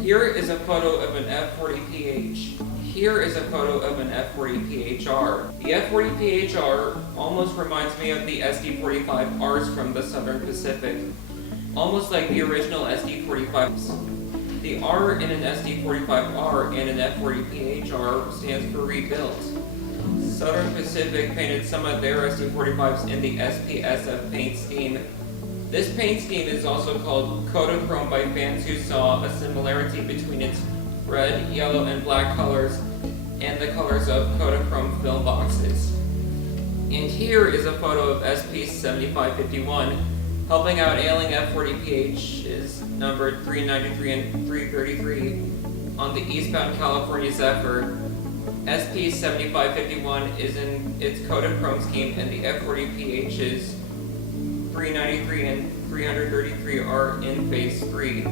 Here is a photo of an F40PH. Here is a photo of an F40PHR. The F40PHR almost reminds me of the SD45Rs from the Southern Pacific, almost like the original SD45s. The R in an SD45R and an F40PHR stands for rebuilt. Southern Pacific painted some of their SD45s in the SPSF paint scheme. This paint scheme is also called Kodachrome by fans who saw a similarity between its red, yellow, and black colors and the colors of Kodachrome film boxes. And here is a photo of SP7551 helping out ailing F40PHs numbered 393 and 333 on the eastbound California Zephyr. SP7551 is in its Kodachrome scheme, and the F40PHs 393 and 333 are in phase 3.